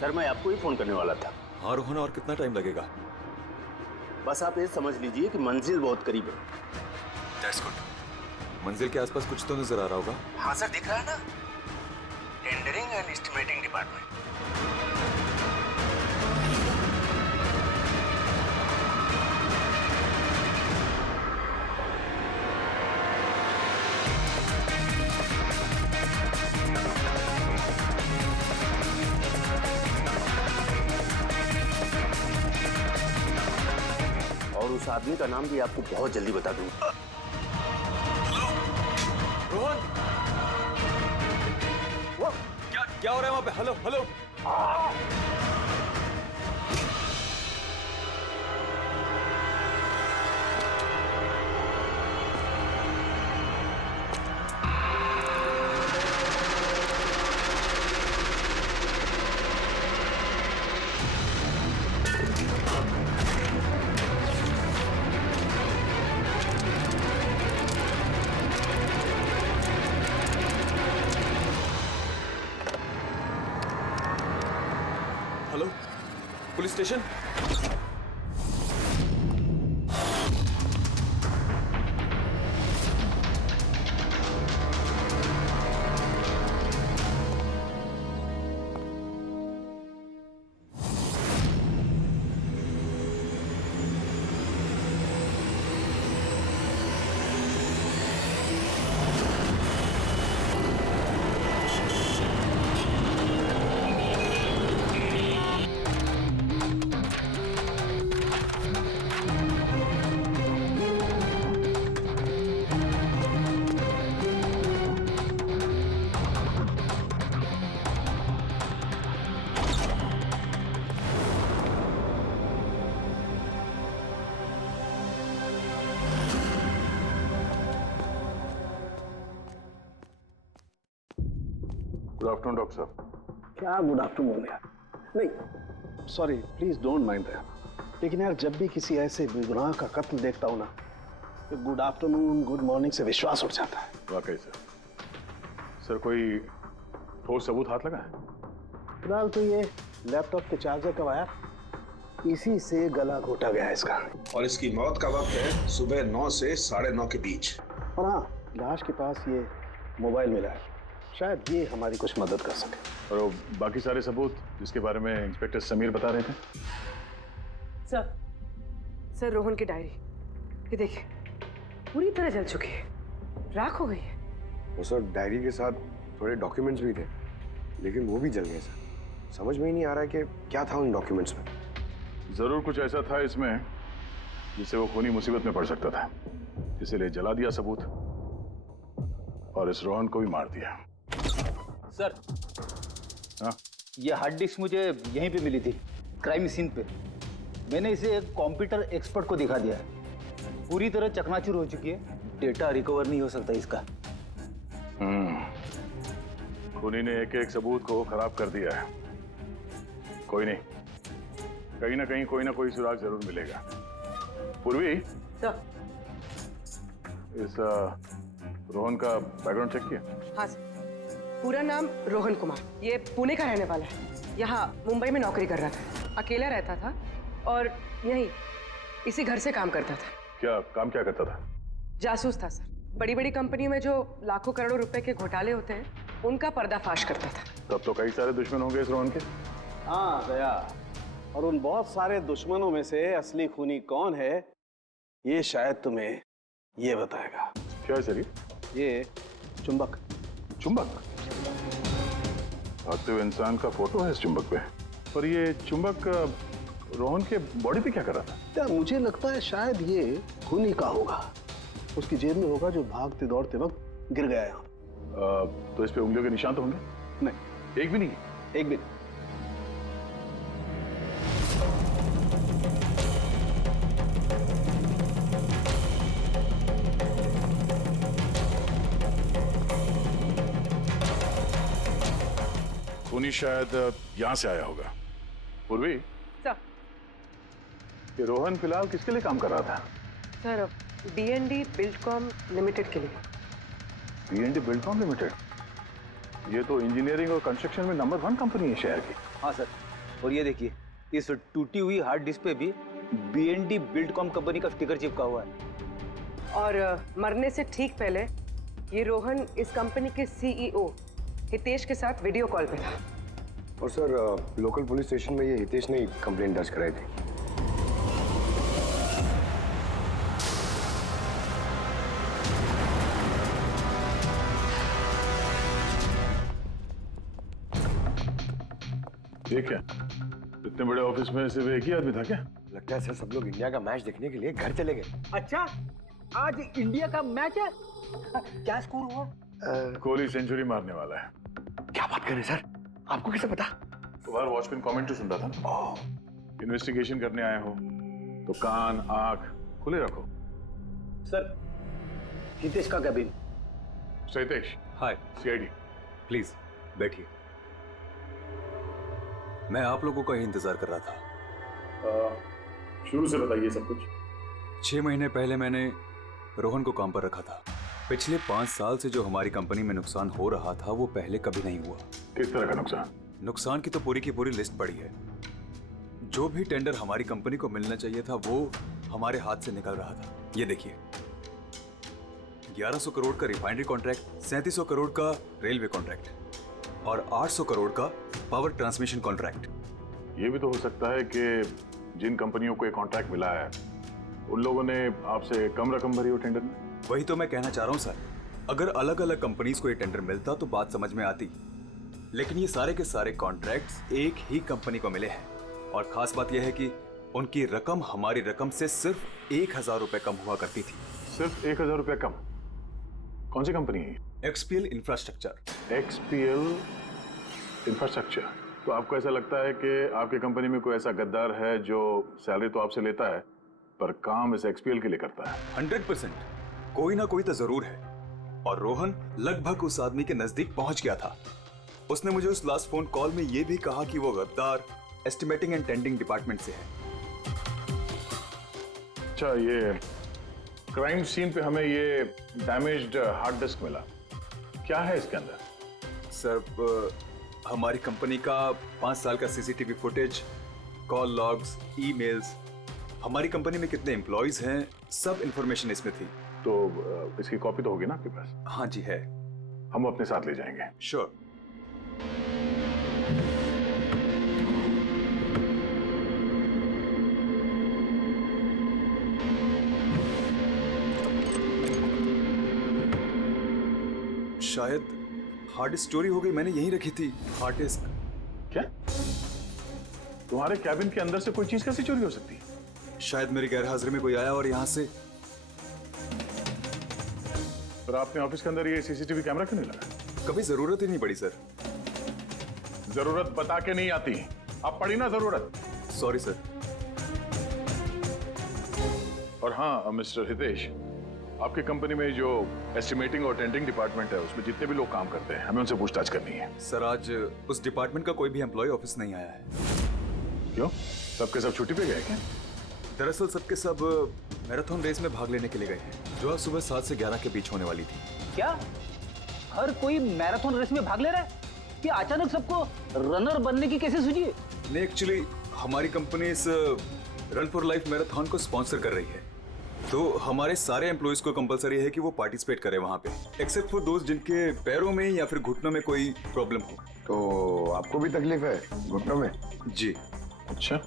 Sir मैं आपको ही phone करने वाला था। हाँ रोहन, और कितना टाइम लगेगा? बस आप ये समझ लीजिए कि मंजिल बहुत करीब है। That's good। मंजिल के आसपास कुछ तो नजर आ रहा होगा। हाँ सर, दिख रहा है ना, टेंडरिंग एंड एस्टिमेटिंग डिपार्टमेंट। और उस आदमी का नाम भी आपको बहुत जल्दी बता दूंगा। रोहन, वो क्या हो रहा है वहां पे? Hello hello. Hello, police station. Good afternoon doctor साहब। क्या गुड आफ्टरनून यार? नहीं sorry, please don't mind that. लेकिन यार जब भी किसी ऐसे बेगुनाह का कत्ल देखता हूं ना, तो गुड आफ्टरनून गुड मॉर्निंग से विश्वास उठ जाता है। वाकई सर कोई ठोस सबूत हाथ लगा है? फिलहाल तो ये लैपटॉप के चार्जर का वायर, इसी से गला घोटा गया है इसका। और इसकी मौत का वक्त है सुबह 9 से 9:30 के बीच। और हाँ, लाश के पास ये मोबाइल मिला है, शायद ये हमारी कुछ मदद कर सके। और वो बाकी सारे सबूत जिसके बारे में इंस्पेक्टर समीर बता रहे थे? सर रोहन की डायरी, ये देखिए पूरी तरह जल चुकी है, राख हो गई है। वो सर डायरी के साथ थोड़े डॉक्यूमेंट्स भी थे, लेकिन वो भी जल गए सर। समझ में ही नहीं आ रहा है कि क्या था उन डॉक्यूमेंट्स में। जरूर कुछ ऐसा था इसमें जिससे वो खूनी मुसीबत में पड़ सकता था, इसीलिए जला दिया सबूत और इस रोहन को भी मार दिया। सर हाँ? ये हार्ड डिस्क मुझे यहीं पे मिली थी, क्राइम सीन पे। मैंने इसे एक कंप्यूटर एक्सपर्ट को दिखा दिया है, पूरी तरह चकनाचूर हो चुकी है, डेटा रिकवर नहीं हो सकता इसका। खूनी ने एक एक सबूत को खराब कर दिया है। कोई नहीं, कहीं ना कहीं कोई ना कोई सुराग जरूर मिलेगा। पूर्वी, इस रोहन का बैकग्राउंड चेक किया? हाँ सर, पूरा नाम रोहन कुमार, ये पुणे का रहने वाला है, यहाँ मुंबई में नौकरी कर रहा था, अकेला रहता था और यहीं इसी घर से काम करता था। क्या काम क्या करता था? जासूस था सर, बड़ी बड़ी कंपनियों में जो लाखों करोड़ों रुपए के घोटाले होते हैं उनका पर्दाफाश करता था। तब तो कई सारे दुश्मन होंगे इस रोहन के। हाँ दया, और उन बहुत सारे दुश्मनों में से असली खूनी कौन है ये शायद तुम्हें ये बताएगा। क्या है सर ये चुंबक। चुंबक? भागते हुए इंसान का फोटो है इस चुंबक पे, पर ये चुंबक रोहन के बॉडी पे क्या कर रहा था? क्या मुझे लगता है शायद ये खूनी का होगा, उसकी जेब में होगा जो भागते दौड़ते वक्त गिर गया यहाँ। तो इस पे उंगलियों के निशान तो होंगे? नहीं, एक भी नहीं? एक भी। खूनी शायद यहां से आया होगा। पूर्वी सर, ये रोहन फिलहाल किसके लिए काम कर रहा था? सर D&D बिल्डकॉम लिमिटेड के लिए। D&D Buildcom limited? ये तो इंजीनियरिंग और कंस्ट्रक्शन में नंबर 1 कंपनी है शहर की। हाँ सर, और ये देखिए, इस टूटी हुई हार्ड डिस्क पे भी BND बिल्डकॉम कंपनी का स्टिकर चिपका हुआ है। और मरने से ठीक पहले ये रोहन इस कंपनी के CEO हितेश के साथ वीडियो कॉल पे था। और सर लोकल पुलिस स्टेशन में ये हितेश ने कंप्लेंट दर्ज कराई थी। ये क्या, इतने बड़े ऑफिस में सिर्फ एक ही आदमी था क्या? लगता है सर सब लोग इंडिया का मैच देखने के लिए घर चले गए। अच्छा, आज इंडिया का मैच है। क्या स्कोर हुआ? कोहली सेंचुरी मारने वाला है। क्या बात कर रहे हैं सर, आपको कैसे पता? बाहर वॉचमैन कमेंट्री सुन रहा था। इन्वेस्टिगेशन करने आए हो तो कान आंख खुले रखो। सर, हितेश का cabin. Hitesh, hi, CID। Please बैठिए। मैं आप लोगों का ही इंतजार कर रहा था। शुरू से बताइए सब कुछ। 6 महीने पहले मैंने रोहन को काम पर रखा था। पिछले 5 साल से जो हमारी कंपनी में नुकसान हो रहा था वो पहले कभी नहीं हुआ। किस तरह का नुकसान? नुकसान की तो पूरी की पूरी लिस्ट पड़ी है। जो भी टेंडर हमारी कंपनी को मिलना चाहिए था वो हमारे हाथ से निकल रहा था। ये देखिए, 1100 करोड़ का रिफाइनरी कॉन्ट्रैक्ट, 3700 करोड़ का रेलवे कॉन्ट्रैक्ट और 800 करोड़ का पावर ट्रांसमिशन कॉन्ट्रैक्ट। ये भी तो हो सकता है कि जिन कंपनियों को ये कॉन्ट्रैक्ट मिला है उन लोगों ने आपसे कम रकम भरी हो टेंडर में। वही तो मैं कहना चाह रहा हूं सर। अगर अलग अलग कंपनीज को ये टेंडर मिलता तो बात समझ में आती, लेकिन ये सारे के सारे कॉन्ट्रैक्ट्स एक ही कंपनी को मिले हैं। और खास बात यह है कि उनकी रकम हमारी रकम से सिर्फ 1000 रुपए कम हुआ करती थी। सिर्फ 1000 रुपया कम? कौन सी कंपनी है? XPL infrastructure. XPL infrastructure. तो आपको ऐसा लगता है कि आपकी कंपनी में कोई ऐसा गद्दार है जो सैलरी तो आपसे लेता है पर काम इस XPL के लिए करता है? 100% कोई ना कोई तो जरूर है। और रोहन लगभग उस आदमी के नजदीक पहुंच गया था। उसने मुझे उस लास्ट फोन कॉल में यह भी कहा कि वो गद्दार एस्टिमेटिंग एंड टेंडिंग डिपार्टमेंट से है। अच्छा, ये क्राइम सीन पे हमें ये डैमेज्ड हार्ड डिस्क मिला, क्या है इसके अंदर? सर, हमारी कंपनी का 5 साल का CCTV footage, call logs, emails, हमारी कंपनी में कितने एम्प्लॉयज हैं, सब इंफॉर्मेशन इसमें थी। तो इसकी कॉपी तो होगी ना आपके पास? हाँ जी है। हम अपने साथ ले जाएंगे। श्योर। शायद हार्ड डिस्क चोरी हो गई, मैंने यहीं रखी थी हार्ड डिस्क। क्या तुम्हारे कैबिन के अंदर से कोई चीज कैसे चोरी हो सकती है? शायद मेरी गैरहाजिरी में कोई आया और यहाँ से। पर आपने ऑफिस के अंदर ये CCTV कैमरा क्यों नहीं लगा? कभी जरूरत ही नहीं पड़ी सर। जरूरत बता के नहीं आती, अब पड़ी ना जरूरत। Sorry sir. और हाँ मिस्टर हितेश, आपकी कंपनी में जो एस्टिमेटिंग और टेंडरिंग डिपार्टमेंट है उसमें जितने भी लोग काम करते हैं हमें उनसे पूछताछ करनी है। सर, आज उस डिपार्टमेंट का कोई भी एम्प्लॉय ऑफिस नहीं आया है। क्यों, सबके सब छुट्टी पे गए क्या? दरअसल सबके सब मैराथन रेस में भाग लेने के लिए गए हैं जो आज सुबह 7 से 11 के बीच होने वाली थी। क्या हर कोई मैराथन रेस में भाग ले रहा है? कि अचानक सबको रनर बनने की कैसे सूझी है? नहीं, एक्चुअली हमारी कंपनी इस रन फॉर लाइफ मैराथन को स्पॉन्सर कर रही है, तो हमारे सारे एम्प्लॉयज को कंपलसरी है कि वो पार्टिसिपेट करें वहाँ पे, एक्सेप्ट फॉर दोस्त जिनके पैरों में या फिर घुटनों में कोई प्रॉब्लम हो। तो आपको भी तकलीफ है घुटनों में? जी। अच्छा,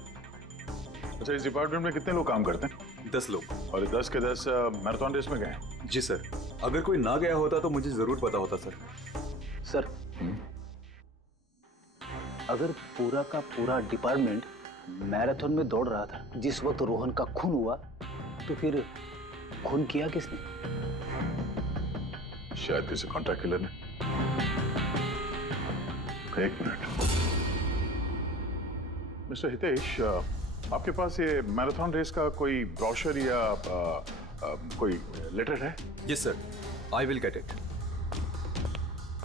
इस डिपार्टमेंट में कितने लोग काम करते हैं? 10 लोग। और 10 के 10 मैराथन रेस में गए? जी सर। अगर कोई ना गया होता तो मुझे जरूर पता होता सर। सर, अगर पूरा का पूरा डिपार्टमेंट मैराथन में दौड़ रहा था जिस वक्त रोहन का खून हुआ, तो फिर खून किया किसने? शायद किसी कॉन्ट्रैक्ट किलर ने। एक मिनट मिस्टर हितेश, आपके पास ये मैराथन रेस का कोई ब्रोशर या कोई लेटर है? Yes sir, I will get it.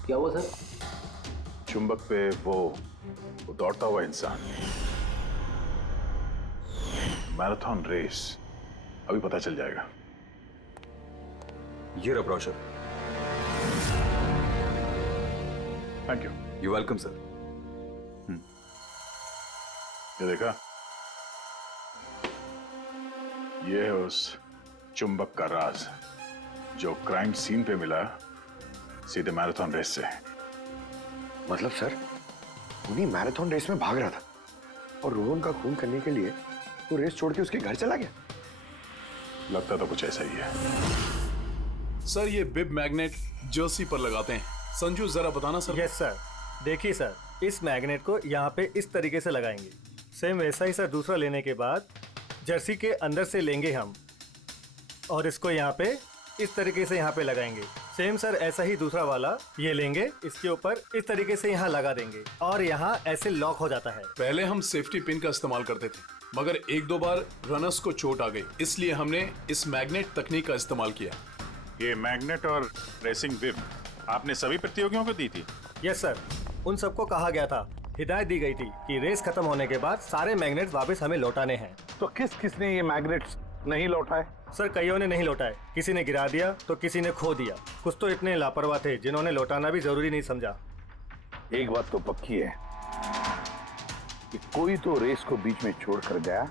क्या हुआ सर? चुंबक पे वो दौड़ता हुआ इंसान, मैराथन रेस, अभी पता चल जाएगा। ये रहा brochure. Thank you. You welcome sir. ये देखा, ये है उस चुंबक का राज जो क्राइम सीन पे मिला सीधे मैराथन रेस से। मतलब सर, उन्हीं मैराथन रेस में भाग रहा था और रोहन का खून करने के लिए वो रेस छोड़ के उसके घर चला गया। लगता तो कुछ ऐसा ही है। सर ये बिब मैग्नेट जर्सी पर लगाते हैं। संजू जरा बताना सर। Yes sir. देखिए सर, इस मैग्नेट को यहाँ पे इस तरीके से लगाएंगे। सेम वैसा ही सर दूसरा लेने के बाद जर्सी के अंदर से लेंगे हम और इसको यहाँ पे इस तरीके से यहाँ पे लगाएंगे। सेम सर ऐसा ही दूसरा वाला ये लेंगे, इसके ऊपर इस तरीके से यहाँ लगा देंगे और यहाँ ऐसे लॉक हो जाता है। पहले हम सेफ्टी पिन का इस्तेमाल करते थे मगर एक दो बार रनर्स को चोट आ गई, इसलिए हमने इस मैग्नेट तकनीक का इस्तेमाल किया। ये मैग्नेट और रेसिंग बिब आपने सभी प्रतियोगियों को दी थी? यस सर, उन सबको कहा गया था, हिदायत दी गई थी कि रेस खत्म होने के बाद सारे मैग्नेट्स वापस हमें लौटाने हैं। तो किसने ये मैग्नेट्स नहीं लौटाए? सर कईयों ने नहीं लौटाए, किसी ने गिरा दिया तो किसी ने खो दिया। कुछ तो इतने लापरवाह थे जिन्होंने लौटाना भी जरूरी नहीं समझा। एक बात तो पक्की है कि कोई तो रेस को बीच में छोड़कर गया,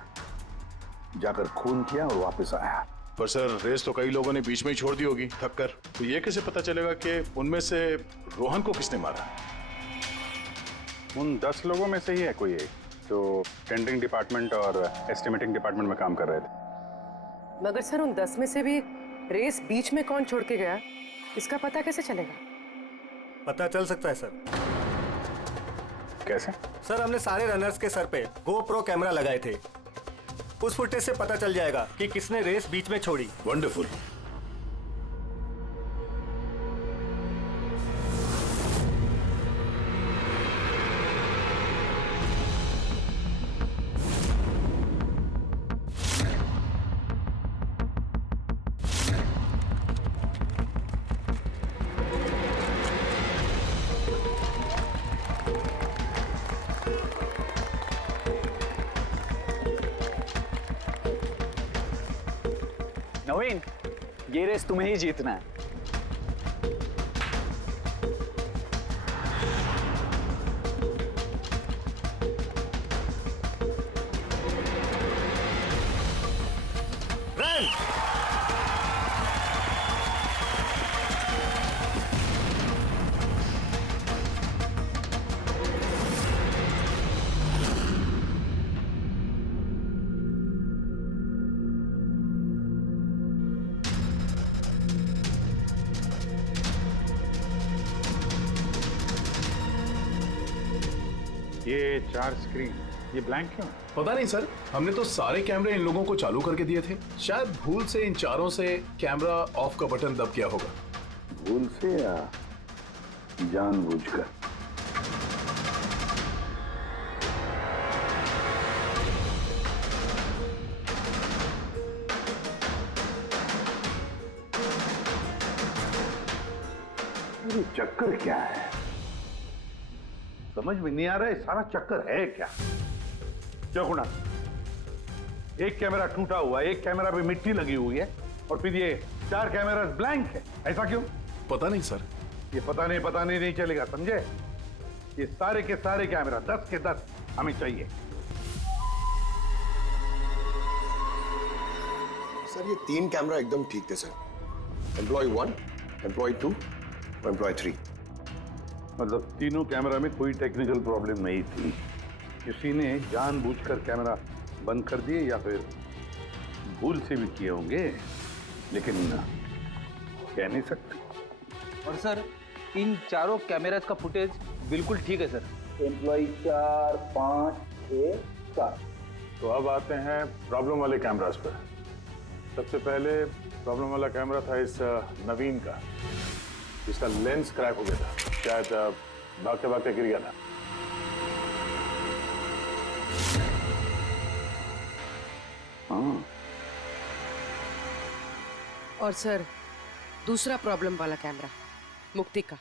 जाकर खून किया और वापस आया। पर सर रेस तो कई लोगों ने बीच में ही छोड़ दी होगी थक कर, तो ये कैसे पता चलेगा कि उनमें से रोहन को किसने मारा? उन 10 लोगों में से ही है कोई एक जो टेंडरिंग डिपार्टमेंट और एस्टिमेटिंग डिपार्टमेंट में काम कर रहे थे। मगर सर उन 10 में से भी रेस बीच में कौन छोड़ के गया, इसका पता कैसे चलेगा? पता चल सकता है सर। कैसे? सर हमने सारे रनर्स के सर पे GoPro कैमरा लगाए थे, उस फुटेज से पता चल जाएगा कि किसने रेस बीच में छोड़ी। वंडरफुल। नवीन, ये रेस तुम्हें ही जीतना है। रन! ये 4 स्क्रीन ये ब्लैंक क्यों? पता नहीं सर, हमने तो सारे कैमरे इन लोगों को चालू करके दिए थे। शायद भूल से इन चारों से कैमरा ऑफ का बटन दब किया होगा। भूल से या जानबूझकर? ये चक्कर क्या है? समझ में नहीं आ रहा है, सारा चक्कर है क्या? क्यों गुणा? एक कैमरा टूटा हुआ है, एक कैमरा पे मिट्टी लगी हुई है और फिर ये 4 कैमरा ब्लैंक है, ऐसा क्यों? पता नहीं सर। ये पता नहीं चलेगा, समझे? ये सारे के सारे कैमरा 10 के 10 हमें चाहिए। सर ये 3 कैमरा एकदम ठीक थे सर। एम्प्लॉय 1, एम्प्लॉय 2 और एम्प्लॉय 3। मतलब तीनों कैमरा में कोई टेक्निकल प्रॉब्लम नहीं थी, किसी ने जानबूझकर कैमरा बंद कर दिए या फिर भूल से भी किए होंगे, लेकिन कह नहीं सकते। और सर इन चारों कैमरास का फुटेज बिल्कुल ठीक है सर। एम्प्लॉय 4, 5, 6, 7। तो अब आते हैं प्रॉब्लम वाले कैमरास पर। सबसे पहले प्रॉब्लम वाला कैमरा था इस नवीन का, जिसका लेंस क्रैक हो गया था, शायद भागते भागते गिर गया था। हाँ। और सर दूसरा प्रॉब्लम वाला कैमरा मुक्ति का,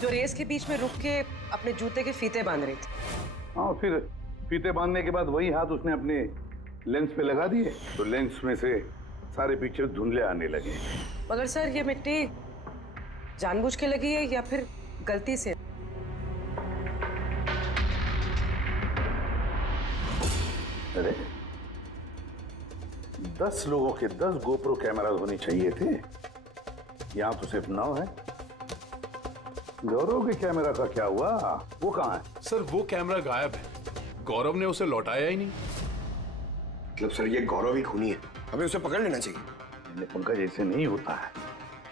जो रेस के बीच में रुक के अपने जूते के फीते बांध रही थी। हाँ, फिर फीते बांधने के बाद वही हाथ उसने अपने लेंस पे लगा दिए तो लेंस में से सारे पिक्चर धुंधले आने लगे। मगर सर ये मिट्टी जानबूझ के लगी है या फिर गलती से? अरे 10 लोगों के 10 गोप्रो कैमरा होने चाहिए थे, यहां तो सिर्फ 9 है। गौरव के कैमरा का क्या हुआ? वो कहाँ है? सर वो कैमरा गायब है, गौरव ने उसे लौटाया ही नहीं। मतलब सर ये गौरव ही खूनी है, हमें उसे पकड़ लेना चाहिए। पंकज ऐसे नहीं होता है,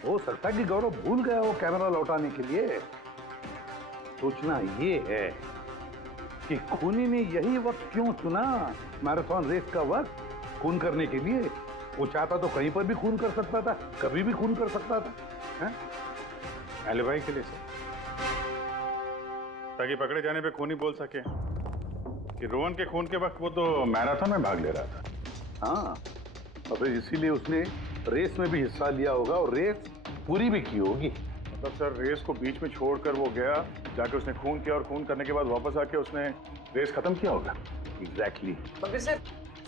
हो सकता है कि गौरव भूल गया वो कैमरा लौटाने के लिए। सोचना ये है कि खूनी ने यही वक्त क्यों चुना, मैराथन रेस का वक्त खून करने के लिए। वो चाहता तो कहीं पर भी खून कर सकता था, कभी भी खून कर सकता था। एलिबाई के लिए सर, ताकि पकड़े जाने पे खूनी बोल सके कि रोहन के खून के वक्त वो तो मैराथन में भाग ले रहा था। हाँ, और फिर इसीलिए उसने रेस में भी हिस्सा लिया होगा और रेस पूरी भी की होगी। मतलब सर रेस को बीच में छोड़कर वो गया, जाके उसने खून किया और खून करने के बाद वापस आके उसने रेस खत्म किया होगा। एग्जैक्टली। मगर सर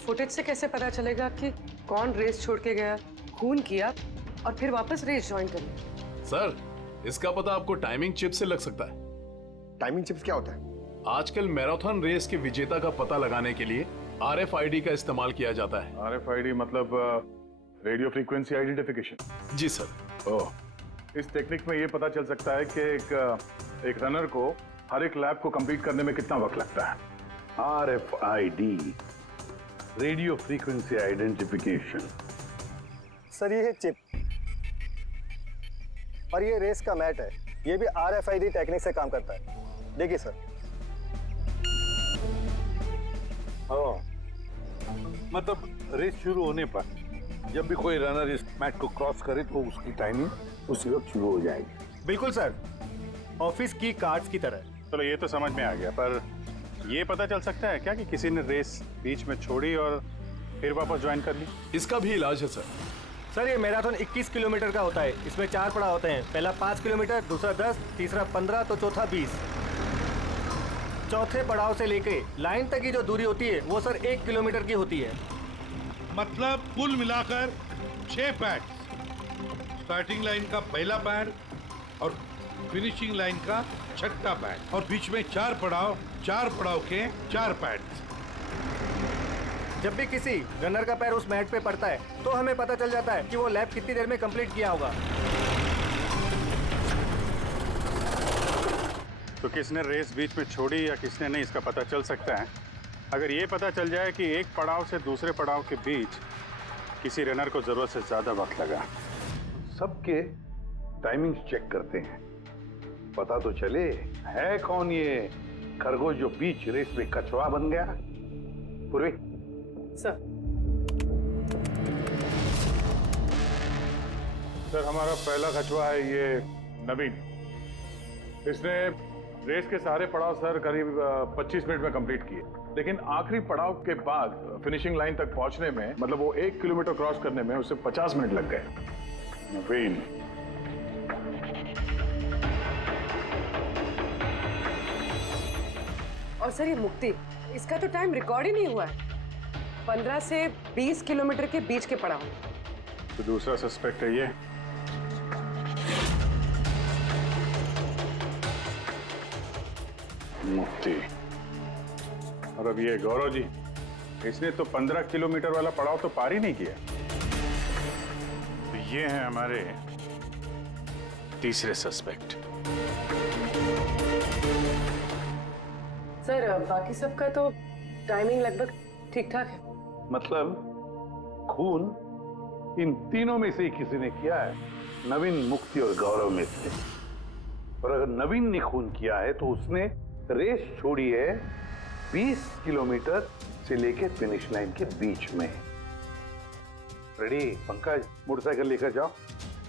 फुटेज से कैसे पता चलेगा कि कौन रेस छोड़ के गया, खून किया और फिर वापस रेस ज्वाइन कर लिया? सर इसका पता आपको टाइमिंग चिप से लग सकता है। टाइमिंग चिप्स क्या होता है? आजकल मैराथन रेस के विजेता का पता लगाने के लिए RFID का इस्तेमाल किया जाता है। RFID मतलब रेडियो फ्रीक्वेंसी आइडेंटिफिकेशन। जी सर। ओह, इस टेक्निक में ये पता चल सकता है कि एक रनर को हर एक लैप को कंप्लीट करने में कितना वक्त लगता है। RFID, radio frequency identification. Sir ये है चिप और ये रेस का मैट है, ये भी RFID टेक्निक से काम करता है। देखिए सर। मतलब रेस शुरू होने पर जब भी कोई रनर इस मैट को क्रॉस करे तो उसकी टाइमिंग उसी वक्त शुरू हो जाएगी। बिल्कुल सर, ऑफिस की कार्ड्स की तरह। चलो ये तो समझ में आ गया, पर ये पता चल सकता है क्या कि किसी ने रेस बीच में छोड़ी और फिर वापस ज्वाइन कर ली? इसका भी इलाज है सर। सर ये मैराथन 21 किलोमीटर का होता है, इसमें 4 पड़ाव होते हैं। पहला 5 किलोमीटर, दूसरा 10, तीसरा 15 तो चौथा 20। चौथे पड़ाव से लेके लाइन तक की जो दूरी होती है वो सर 1 किलोमीटर की होती है। मतलब कुल मिलाकर 6 पैड, स्टार्टिंग लाइन का पहला पैड और फिनिशिंग लाइन का छठा पैड, और बीच में 4 पड़ाव के 4 पैड। जब भी किसी रनर का पैर उस मैट पे पड़ता है तो हमें पता चल जाता है कि वो लैप कितनी देर में कंप्लीट किया होगा। तो किसने रेस बीच में छोड़ी या किसने नहीं, इसका पता चल सकता है अगर ये पता चल जाए कि एक पड़ाव से दूसरे पड़ाव के बीच किसी रनर को जरूरत से ज्यादा वक्त लगा। सबके टाइमिंग चेक करते हैं, पता तो चले है कौन ये खरगोश जो बीच रेस में कछुआ बन गया। पूर्वी सर हमारा पहला कछुआ है ये नवीन। इसने रेस के सारे पड़ाव सर करीब 25 मिनट में कंप्लीट किए, लेकिन आखिरी पड़ाव के बाद फिनिशिंग लाइन तक पहुंचने में, मतलब वो 1 किलोमीटर क्रॉस करने में उसे 50 मिनट लग गए। नवीन और सर ये मुक्ति, इसका तो टाइम रिकॉर्ड ही नहीं हुआ है। 15 से 20 किलोमीटर के बीच के पड़ाव। तो दूसरा सस्पेक्ट है ये। मुक्ति। और अब ये गौरव जी, इसने तो 15 किलोमीटर वाला पड़ाव तो पार ही नहीं किया। तो ये हैं हमारे तीसरे सस्पेक्ट। सर बाकी सबका तो टाइमिंग लगभग ठीक ठाक है। मतलब खून इन तीनों में से ही किसी ने किया है, नवीन, मुक्ति और गौरव में से। और अगर नवीन ने खून किया है तो उसने रेस छोड़ी है 20 किलोमीटर से लेके फिनिश लाइन के बीच में। रेडी पंकज, मोटरसाइकिल लेकर जाओ,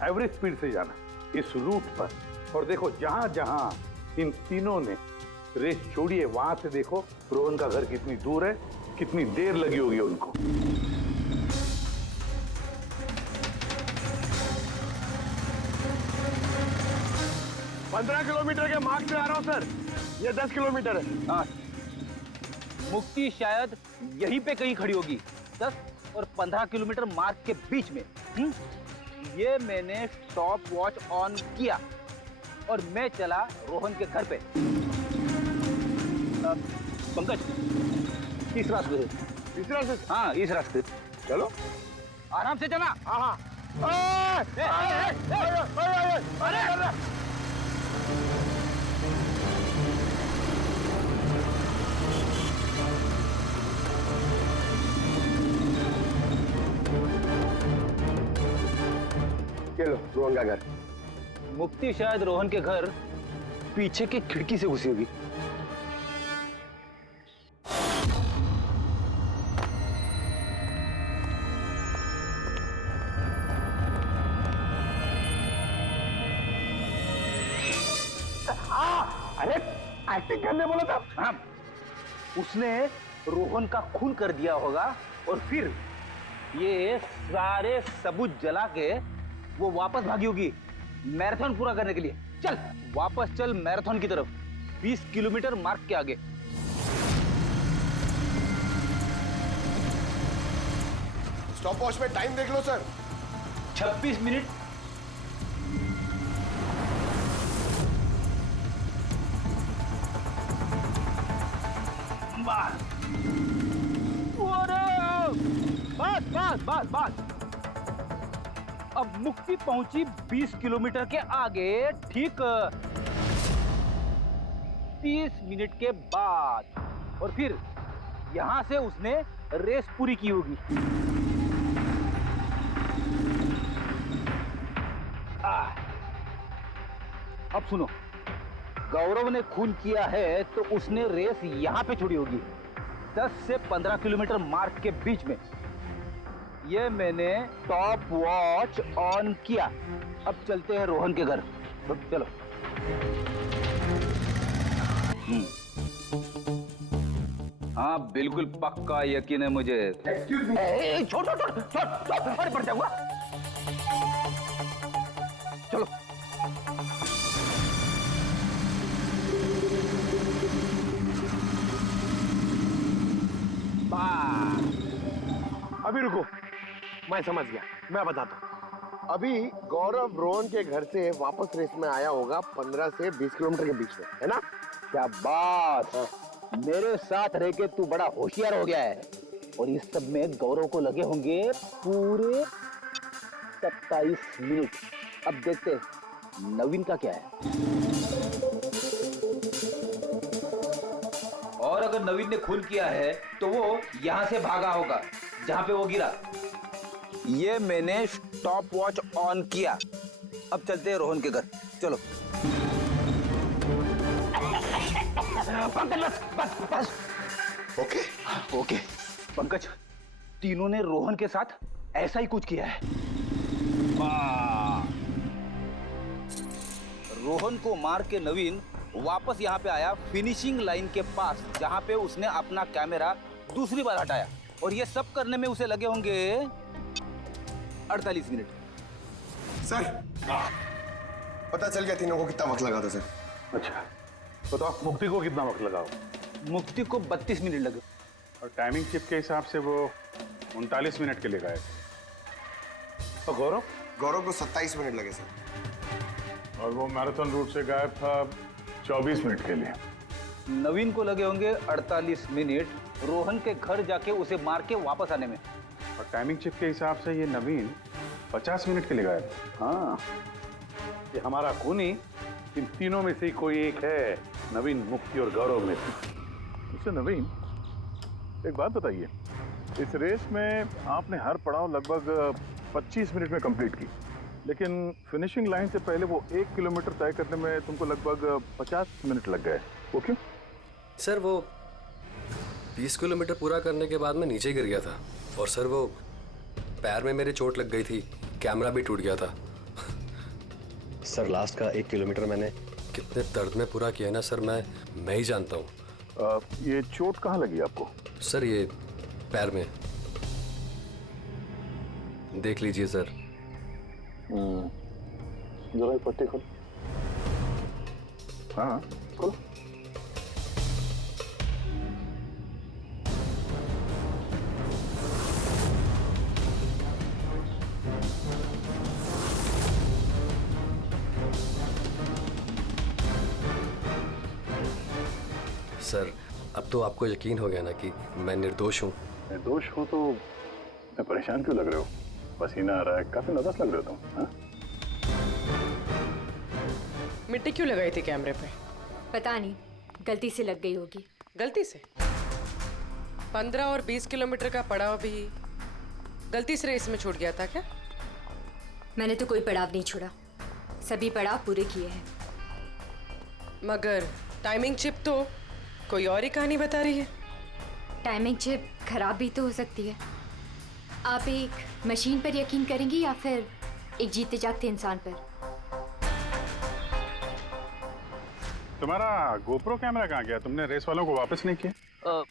एवरेज स्पीड से जाना इस रूट पर, और देखो जहां जहां इन तीनों ने रेस छोड़ी है वहां से देखो रोहन का घर कितनी दूर है, कितनी देर लगी होगी उनको। पंद्रह किलोमीटर के मार्क पे आ रहा हूं सर, ये 10 किलोमीटर है। हाँ, मुक्ति शायद यहीं पे कहीं खड़ी होगी, 10 और 15 किलोमीटर मार्क के बीच में। ये मैंने स्टॉप वॉच ऑन किया और मैं चला रोहन के घर पे। पंकज, तीसरा सुबह इस रास्ते से? हाँ इस रास्ते। चलो आराम से चला। हाँ हाँ अरे ये लो रोहन का घर। मुक्ति शायद रोहन के घर पीछे की खिड़की से घुसी होगी। अरे एक्टिंग करने बोला था। हाँ, उसने रोहन का खून कर दिया होगा और फिर ये सारे सबूत जला के वो वापस भागी होगी मैराथन पूरा करने के लिए। चल वापस चल मैराथन की तरफ, 20 किलोमीटर मार्ग के आगे। स्टॉप वॉच में टाइम देख लो सर। 26 मिनट। बस बस बस बस। अब मुक्ति पहुंची 20 किलोमीटर के आगे, ठीक 30 मिनट के बाद, और फिर यहां से उसने रेस पूरी की होगी। अब सुनो, गौरव ने खून किया है तो उसने रेस यहां पे छोड़ी होगी, 10 से 15 किलोमीटर मार्ग के बीच में। ये मैंने टॉप वॉच ऑन किया। अब चलते हैं रोहन के घर। चलो। हाँ बिल्कुल पक्का यकीन है मुझे। Excuse me. छोड़ छोड़ छोड़ छोड़, अरे पड़ जाऊंगा। चलो। अभी रुको, मैं समझ गया, मैं बताता हूँ। अभी गौरव रोहन के घर से वापस रेस में आया होगा 15 से 20 किलोमीटर के बीच में, है ना? क्या बात। मेरे साथ रह के तू बड़ा होशियार हो गया है। और इस सब में गौरव को लगे होंगे पूरे 27 मिनट। अब देखते नवीन का क्या है। और अगर नवीन ने खून किया है तो वो यहां से भागा होगा जहां पे वो गिरा। ये मैंने स्टॉप वॉच ऑन किया। अब चलते हैं रोहन के घर। चलो। पंकज बस बस बस। ओके ओके पंकज, तीनों ने रोहन के साथ ऐसा ही कुछ किया है। रोहन को मार के नवीन वापस यहाँ पे आया फिनिशिंग लाइन के पास, जहाँ पे उसने अपना कैमरा दूसरी बार हटाया। और ये सब करने में उसे लगे होंगे 48 मिनट। सर पता चल गया तीनों को कितना वक्त लगा था सर। अच्छा बताओ, मुक्ति को कितना वक्त लगा? मुक्ति को 32 मिनट लगे। और टाइमिंग चिप के हिसाब से वो 39 मिनट के लिए गए। और गौरव? गौरव को 27 मिनट लगे सर। और वो मैराथन रूट से गायब था 24 मिनट के लिए। नवीन को लगे होंगे 48 मिनट रोहन के घर जाके उसे मार के वापस आने में। और टाइमिंग चिप के हिसाब से ये नवीन 50 मिनट के लिए गायब। हाँ, ये हमारा खूनी इन तीनों में से कोई एक है, नवीन, मुक्ति और गौरव में से। उससे नवीन, एक बात बताइए, इस रेस में आपने हर पड़ाव लगभग 25 मिनट में कंप्लीट की, लेकिन फिनिशिंग लाइन से पहले वो 1 किलोमीटर तय करने में तुमको लगभग 50 मिनट लग गए। वो क्यों? सर वो 20 किलोमीटर पूरा करने के बाद मैं नीचे गिर गया था और सर वो पैर में मेरे चोट लग गई थी, कैमरा भी टूट गया था। सर लास्ट का 1 किलोमीटर मैंने कितने दर्द में पूरा किया ना सर, मैं ही जानता हूँ। ये चोट कहाँ लगी आपको? सर ये पैर में, देख लीजिए सर। जरा ये पट्टी खोलो। हाँ खोलो। सर अब तो आपको यकीन हो गया ना कि मैं निर्दोष हूँ। निर्दोष हो तो मैं परेशान क्यों लग रहे हो? पसीना आ रहा है, काफी नर्वस लग रहे हो तुम। हाँ? मिट्टी क्यों लगाई थी कैमरे पे? पता नहीं, गलती से लग गई होगी। गलती से? 15 और 20 किलोमीटर का पड़ाव भी गलती से रेस में छूट गया था क्या? मैंने तो कोई पड़ाव नहीं छोड़ा, सभी पड़ाव पूरे किए हैं। मगर टाइमिंग चिप तो कोई और ही कहानी बता रही है। टाइमिंग चिप खराब भी तो हो सकती है। आप एक मशीन पर यकीन करेंगी या फिर एक जीते जागते इंसान पर? तुम्हारा गोप्रो कैमरा कहाँ गया? तुमने रेस वालों को वापस नहीं किया?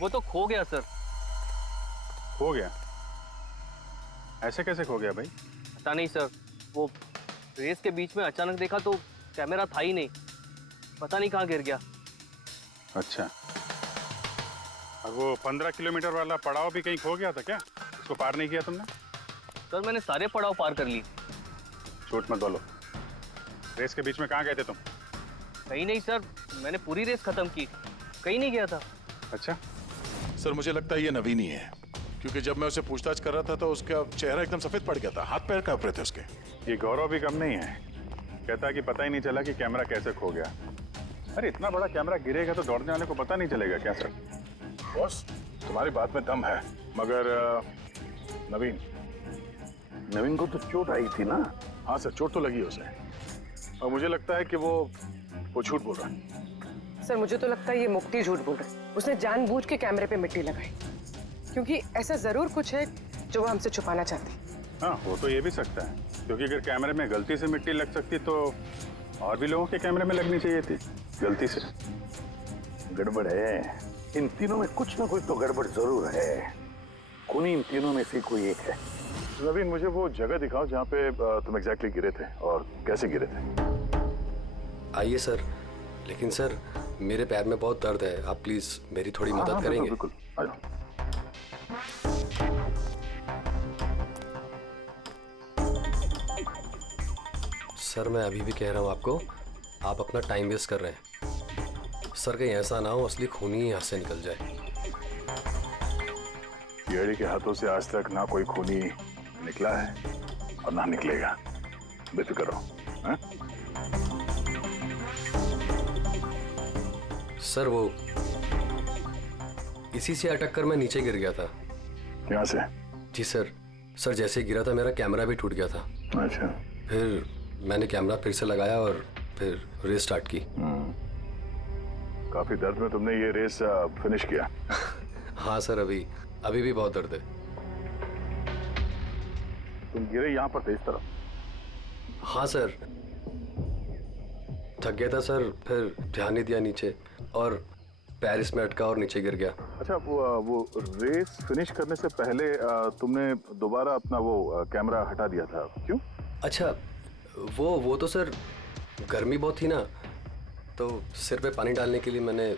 वो तो खो गया सर। खो गया? ऐसे कैसे खो गया भाई? पता नहीं सर, वो रेस के बीच में अचानक देखा तो कैमरा था ही नहीं, पता नहीं कहाँ गिर गया। अच्छा, और वो 15 किलोमीटर वाला पड़ाव भी कहीं खो गया था क्या? उसको पार नहीं किया तुमने? सर मैंने सारे पड़ाव पार कर लिए। झूठ मत बोलो, रेस के बीच में कहाँ गए थे तुम? कहीं नहीं सर, मैंने पूरी रेस खत्म की, कहीं नहीं गया था। अच्छा सर, मुझे लगता है ये नवीन ही है, क्योंकि जब मैं उसे पूछताछ कर रहा था तो उसका चेहरा एकदम सफेद पड़ गया था, हाथ पैर कांप रहे थे उसके। ये गौरव भी कम नहीं है, कहता है कि पता ही नहीं चला कि कैमरा कैसे खो गया। अरे इतना बड़ा कैमरा गिरेगा तो दौड़ने वाले को पता नहीं चलेगा क्या सर? बॉस, तुम्हारी बात में दम है, मगर नवीन को तो चोट आई थी ना? हाँ सर, चोट तो लगी उसे, और मुझे लगता है कि वो झूठ बोल रहा है। सर मुझे तो लगता है ये मुक्ति झूठ बोल रहा है। उसने जानबूझ के कैमरे पे मिट्टी लगाई, क्योंकि ऐसा जरूर कुछ है जो वो हमसे छुपाना चाहती है। हाँ, हो तो ये भी सकता है, क्योंकि अगर कैमरे में गलती से मिट्टी लग सकती तो और भी लोगों के कैमरे में लगनी चाहिए थी गलती से। गड़बड़ है, इन तीनों में कुछ ना कुछ तो गड़बड़ जरूर है। खूनी इन तीनों में से कोई एक है। नवीन, मुझे वो जगह दिखाओ जहाँ पे तुम एग्जैक्टली गिरे थे और कैसे गिरे थे। आइए सर, लेकिन सर मेरे पैर में बहुत दर्द है, आप प्लीज मेरी थोड़ी मदद करेंगे? बिल्कुल, आ जाओ। सर मैं अभी भी कह रहा हूँ आपको, आप अपना टाइम वेस्ट कर रहे हैं। सर कहीं ऐसा ना हो असली खूनी ही हाथ से निकल जाए। कीड़ी के हाथों से आज तक ना कोई खूनी निकला है और ना निकलेगा, बेफिक्र रहो। हाँ? सर वो इसी से अटक कर मैं नीचे गिर गया था। यहाँ से? जी सर जैसे गिरा था मेरा कैमरा भी टूट गया था। अच्छा। फिर मैंने कैमरा फिर से लगाया और फिर रेस स्टार्ट की। काफी दर्द में तुमने ये रेस फिनिश किया। हाँ सर, अभी भी बहुत दर्द है। तुम गिरे यहाँ पर तेज तरफ? हाँ सर, थक गया था सर, फिर ध्यान नहीं दिया नीचे और पैर इसमें अटका और नीचे गिर गया। अच्छा, वो रेस फिनिश करने से पहले तुमने दोबारा अपना वो कैमरा हटा दिया था, क्यों? अच्छा, वो तो सर गर्मी बहुत थी ना, तो सिर पे पानी डालने के लिए मैंने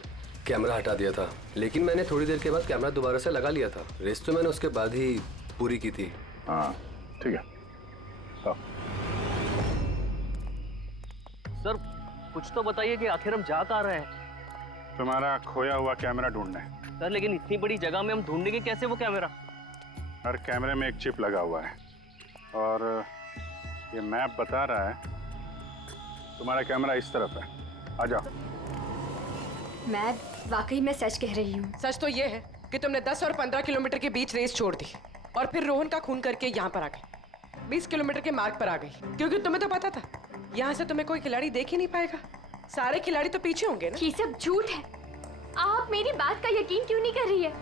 कैमरा हटा दिया था, लेकिन मैंने थोड़ी देर के बाद कैमरा दोबारा से लगा लिया था। रेस तो मैंने उसके बाद ही पूरी की थी। हाँ ठीक है। हाँ। सर कुछ तो बताइए कि आखिर हम जा कहाँ रहे हैं? तुम्हारा खोया हुआ कैमरा ढूंढने। सर लेकिन इतनी बड़ी जगह में हम ढूंढेंगे कैसे वो कैमरा? हर कैमरे में एक चिप लगा हुआ है और ये मैप बता रहा है तुम्हारा कैमरा इस तरफ है। आ जाओ। मैं वाकई में सच कह रही हूँ। सच तो ये है कि तुमने 10 और 15 किलोमीटर के बीच रेस छोड़ दी और फिर रोहन का खून करके यहाँ पर आ गई। 20 किलोमीटर के मार्ग पर आ गई, क्योंकि तुम्हें तो पता था यहाँ से तुम्हें कोई खिलाड़ी देख ही नहीं पाएगा। सारे खिलाड़ी तो पीछे होंगे ना। ये सब झूठ है। आप मेरी बात का यकीन क्यों नहीं कर रही है?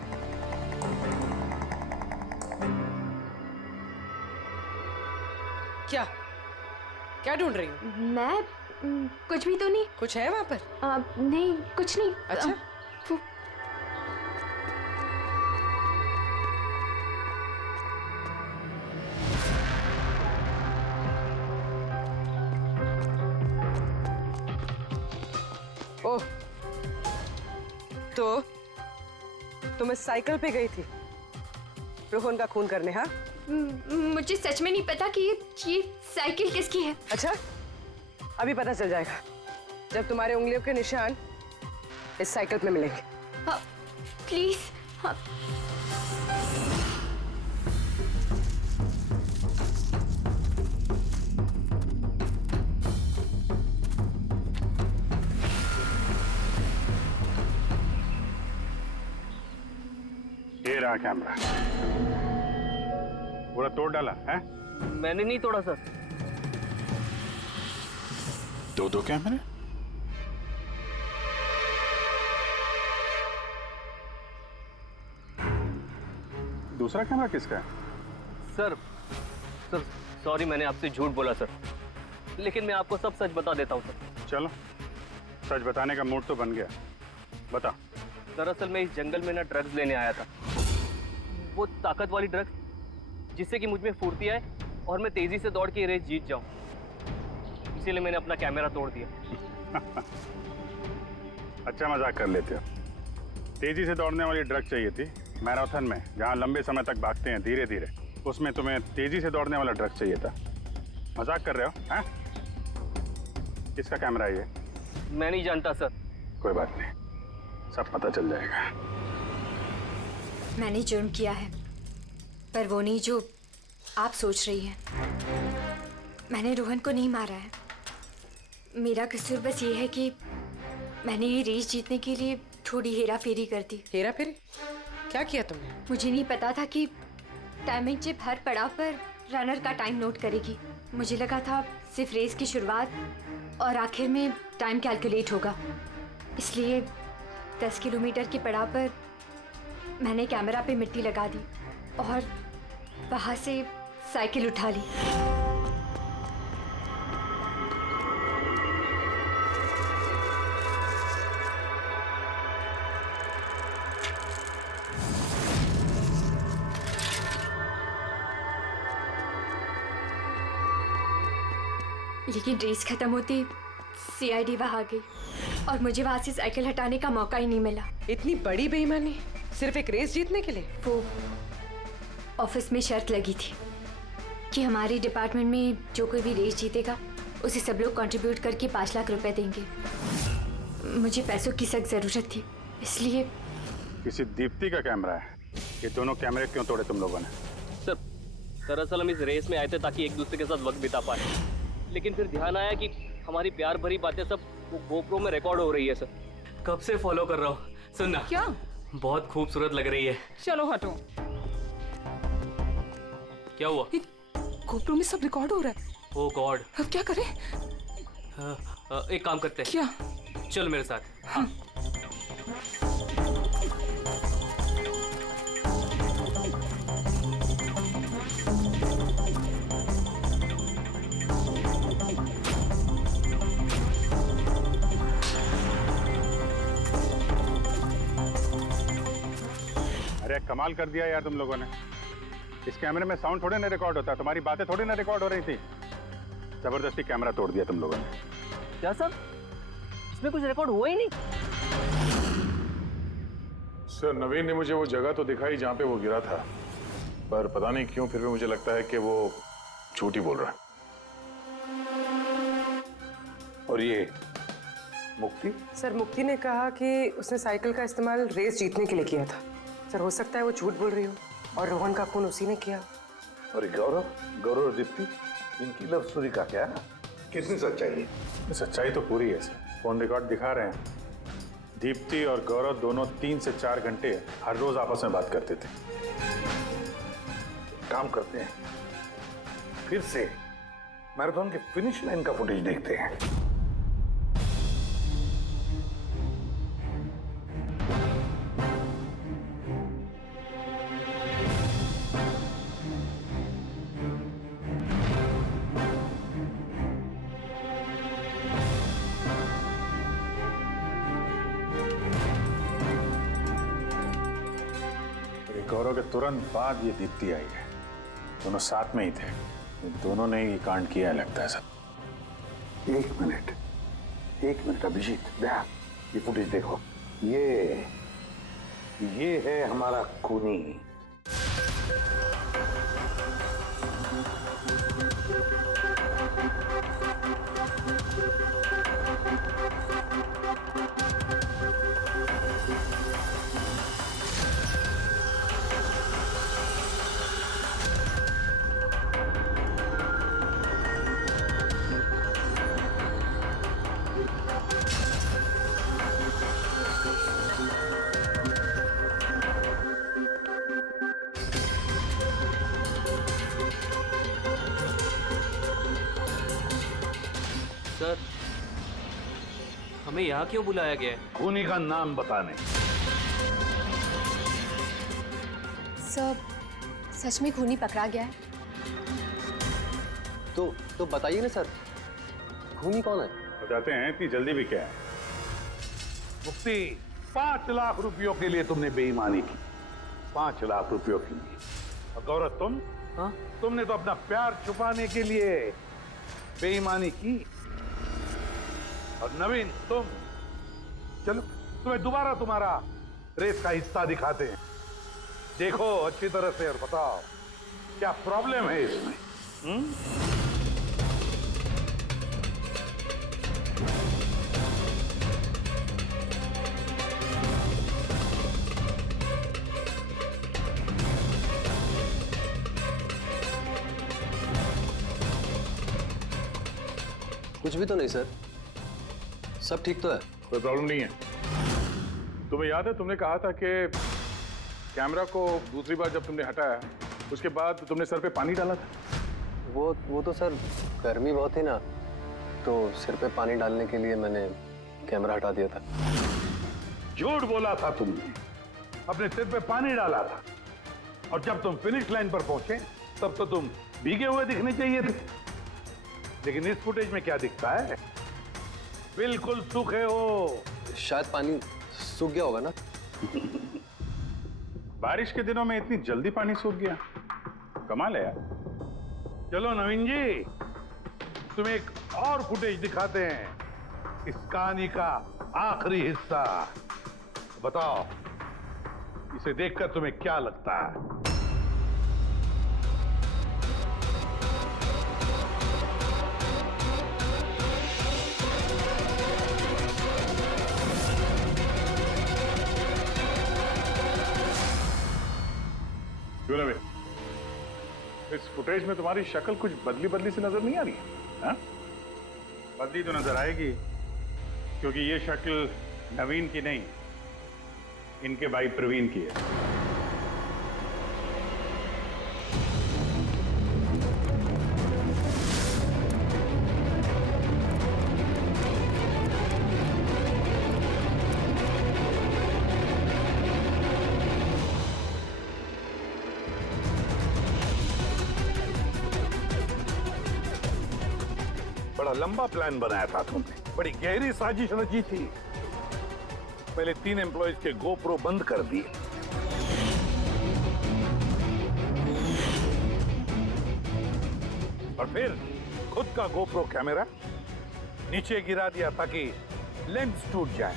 क्या ढूंढ रही हो? मैं कुछ भी तो नहीं। कुछ है वहाँ पर? नहीं, कुछ नहीं। अच्छा। ओह, तो तुम इस साइकिल पे गई थी रोहन का खून करने? हाँ, मुझे सच में नहीं पता कि ये साइकिल किसकी है। अच्छा, अभी पता चल जाएगा जब तुम्हारे उंगलियों के निशान इस साइकिल पे मिलेंगे। प्लीज हाँ। ये रहा कैमरा। पूरा तोड़ डाला है? मैंने नहीं तोड़ा सर। दो कैमरे? दूसरा कैमरा किसका है? सर सॉरी, मैंने आपसे झूठ बोला सर, लेकिन मैं आपको सब सच बता देता हूँ सर। चलो, सच बताने का मूड तो बन गया, बता। दरअसल मैं इस जंगल में ना ड्रग्स लेने आया था, वो ताकत वाली ड्रग्स जिससे कि मुझ में फुर्ती आए और मैं तेजी से दौड़ के ये रेस जीत जाऊं। इसीलिए मैंने अपना कैमरा तोड़ दिया। अच्छा मजाक कर लेते हो। तेजी से दौड़ने वाली ड्रग चाहिए थी मैराथन में, जहाँ लंबे समय तक भागते हैं धीरे धीरे, उसमें तुम्हें तेजी से दौड़ने वाला ड्रग चाहिए था। मजाक कर रहे हो हैं? किसका कैमरा है ये? मैं नहीं जानता सर। कोई बात नहीं, सब पता चल जाएगा। मैंने जुर्म किया है, पर वो नहीं जो आप सोच रही हैं। मैंने रोहन को नहीं मारा है। मेरा कसूर बस ये है कि मैंने ये रेस जीतने के लिए थोड़ी हेरा फेरी कर दी। हेरा फेरी? क्या किया तुमने? मुझे नहीं पता था कि टाइमिंग चिप हर पड़ाव पर रनर का टाइम नोट करेगी। मुझे लगा था सिर्फ रेस की शुरुआत और आखिर में टाइम कैलकुलेट होगा, इसलिए 10 किलोमीटर के पड़ाव पर मैंने कैमरा पे मिट्टी लगा दी और वहाँ से साइकिल उठा ली। लेकिन रेस खत्म होती सीआईडी वहाँ आ गई और मुझे वहाँ से साइकिल हटाने का मौका ही नहीं मिला। इतनी बड़ी बेईमानी सिर्फ एक रेस जीतने के लिए? वो ऑफिस में शर्त लगी थी कि हमारे डिपार्टमेंट में जो कोई भी रेस जीतेगा उसे सब लोग कंट्रीब्यूट करके 5 लाख रुपए देंगे। मुझे पैसों की सख्त जरूरत थी, इसलिए। किसी दीप्ति का कैमरा है? ये दोनों कैमरे क्यों तोड़े तुम लोगों ने? सर दरअसल हम इस रेस में आए थे ताकि एक दूसरे के साथ वक्त बिता पाए, लेकिन फिर ध्यान आया कि हमारी प्यार भरी बातें सब वो गोप्रो में रिकॉर्ड हो रही है। सर कब से फॉलो कर रहा हूँ। सुनना, क्या? बहुत खूबसूरत लग रही है। चलो हटो। क्या हुआ? गोप्रो में सब रिकॉर्ड हो रहा है। ओह गॉड, अब क्या करें? एक काम करते हैं। क्या? चल मेरे साथ। हाँ। अरे कमाल कर दिया यार तुम लोगों ने। इस कैमरे में साउंड थोड़े ना रिकॉर्ड होता, तुम्हारी बातें थोड़ी ना रिकॉर्ड हो रही थी। जबरदस्ती कैमरा तोड़ दिया तुम लोगों ने। क्या सर? इसमें कुछ रिकॉर्ड हुआ ही नहीं। सर नवीन ने मुझे वो जगह तो दिखाई जहां पे वो गिरा था, पर पता नहीं क्यों फिर भी मुझे लगता है कि वो झूठ ही बोल रहा है। और ये मुक्ति? सर मुक्ति ने कहा कि उसने साइकिल का इस्तेमाल रेस जीतने के लिए किया था। सर हो सकता है वो झूठ बोल रही हो और रोहन का खून उसी ने किया। और गौरव और दीप्ति, इनकी लव स्टोरी का क्या? कितनी सच्चाई है? सच्चाई तो पूरी है सर, फोन रिकॉर्ड दिखा रहे हैं। दीप्ति और गौरव दोनों 3 से 4 घंटे हर रोज आपस में बात करते थे। काम करते हैं, फिर से मैराथन के फिनिश लाइन का फुटेज देखते हैं। गौरव के तुरंत बाद ये दीप्ति आई है। दोनों साथ में ही थे, ये दोनों ने ही कांड किया है लगता है सब। एक मिनट अभिजीत, ये फुटेज देखो। ये है हमारा खूनी। हमें यहाँ क्यों बुलाया गया है? खूनी का नाम बताने। सर, सच में खूनी पकड़ा गया है? तो बताइए ना सर, खूनी कौन है? बताते हैं, इतनी जल्दी भी क्या है। मुफ्ती, 5 लाख रुपयों के लिए तुमने बेईमानी की। 5 लाख रुपयों के लिए। और गौरव तुम? हाँ? तुमने तो अपना प्यार छुपाने के लिए बेईमानी की। और नवीन तुम? चलो तुम्हें दोबारा तुम्हारा रेस का हिस्सा दिखाते हैं। देखो अच्छी तरह से और बताओ क्या प्रॉब्लम है इसमें। कुछ भी तो नहीं सर, सब ठीक तो है। कोई प्रॉब्लम नहीं है। तुम्हें याद है तुमने कहा था कि कैमरा को दूसरी बार जब तुमने हटाया उसके बाद तुमने सर पे पानी डाला था? वो तो सर गर्मी बहुत थी ना, तो सिर पे पानी डालने के लिए मैंने कैमरा हटा दिया था। झूठ बोला था तुमने, अपने सिर पे पानी डाला था। और जब तुम फिनिश लाइन पर पहुंचे तब तो तुम भीगे हुए दिखने चाहिए थे। लेकिन इस फुटेज में क्या दिखता है? बिल्कुल सूखे हो। शायद पानी सूख गया होगा ना। बारिश के दिनों में इतनी जल्दी पानी सूख गया, कमाल है यार। चलो नवीन जी, तुम्हें एक और फुटेज दिखाते हैं, इस कहानी का आखिरी हिस्सा। बताओ इसे देखकर तुम्हें क्या लगता है? क्यों नवीन, इस फुटेज में तुम्हारी शक्ल कुछ बदली बदली सी नजर नहीं आ रही है? हाँ? बदली तो नजर आएगी, क्योंकि ये शक्ल नवीन की नहीं, इनके भाई प्रवीण की है। बड़ा लंबा प्लान बनाया था तुमने, बड़ी गहरी साजिश रची थी। पहले 3 एम्प्लॉयज के गोप्रो बंद कर दिए, और फिर खुद का गोप्रो कैमरा नीचे गिरा दिया ताकि लेंस टूट जाए।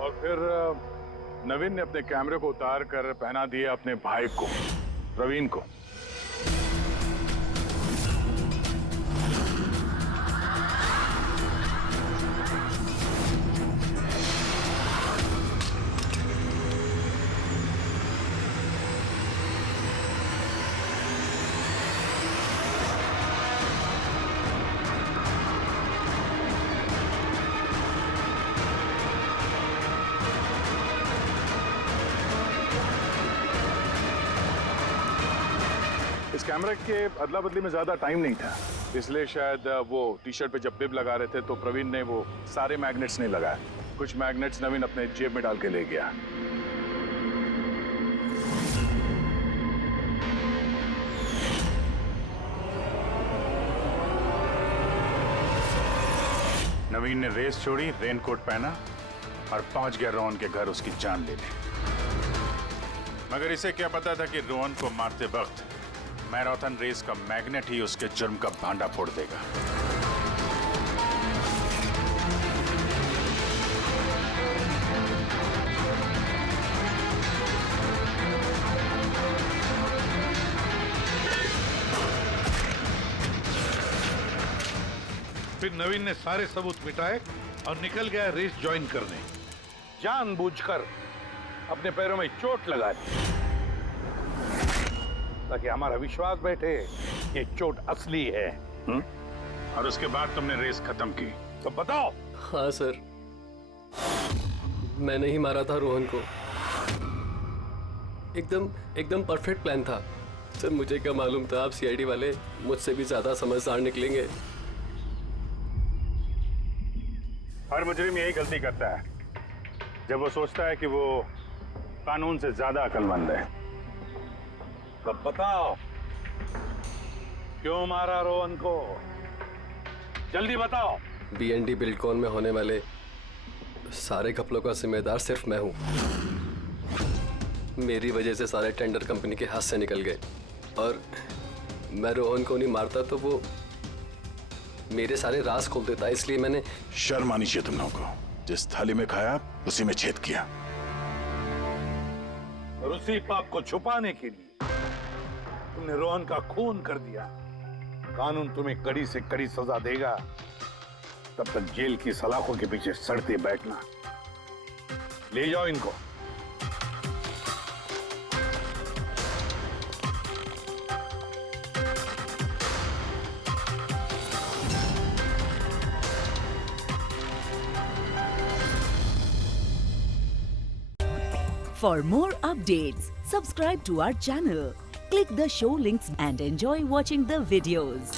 और फिर नवीन ने अपने कैमरे को उतार कर पहना दिया अपने भाई को, प्रवीण को। इस कैमरे के अदला बदली में ज्यादा टाइम नहीं था, इसलिए शायद वो टी शर्ट पे जब बिब लगा रहे थे तो प्रवीण ने वो सारे मैग्नेट्स नहीं लगाए। कुछ मैग्नेट्स नवीन अपने जेब में डाल के ले गया। नवीन ने रेस छोड़ी, रेनकोट पहना और पहुंच गया रोहन के घर उसकी जान लेने। मगर इसे क्या पता था कि रोहन को मारते वक्त मैराथन रेस का मैग्नेट ही उसके जुर्म का भांडा फोड़ देगा। फिर नवीन ने सारे सबूत मिटाए और निकल गया रेस ज्वाइन करने। जानबूझकर अपने पैरों में चोट लगा दी ताकि हमारा विश्वास बैठे ये चोट असली है। और उसके बाद तुमने रेस खत्म की, तो बताओ। हाँ सर, मैंने ही मारा था रोहन को। एकदम परफेक्ट प्लान था सर। मुझे क्या मालूम था आप सीआईडी वाले मुझसे भी ज्यादा समझदार निकलेंगे। हर मुजरिम यही गलती करता है जब वो सोचता है कि वो कानून से ज्यादा अक्लमंद है। तब बताओ क्यों मारा रोहन को? जल्दी बताओ। BND बिल्डकॉन में होने वाले सारे घपलों का जिम्मेदार सिर्फ मैं हूं। मेरी वजह से सारे टेंडर कंपनी के हाथ से निकल गए और मैं रोहन को नहीं मारता तो वो मेरे सारे राज खोल देता, इसलिए मैंने। शर्म आनी चाहिए तुम लोगों को। जिस थाली में खाया उसी में छेद किया। और उसी पाप को छुपाने के लिए तुमने रोहन का खून कर दिया। कानून तुम्हें कड़ी से कड़ी सजा देगा। तब तक जेल की सलाखों के पीछे सड़ते बैठना। ले जाओ इनको। For more updates, subscribe to our channel, click the show links and enjoy watching the videos.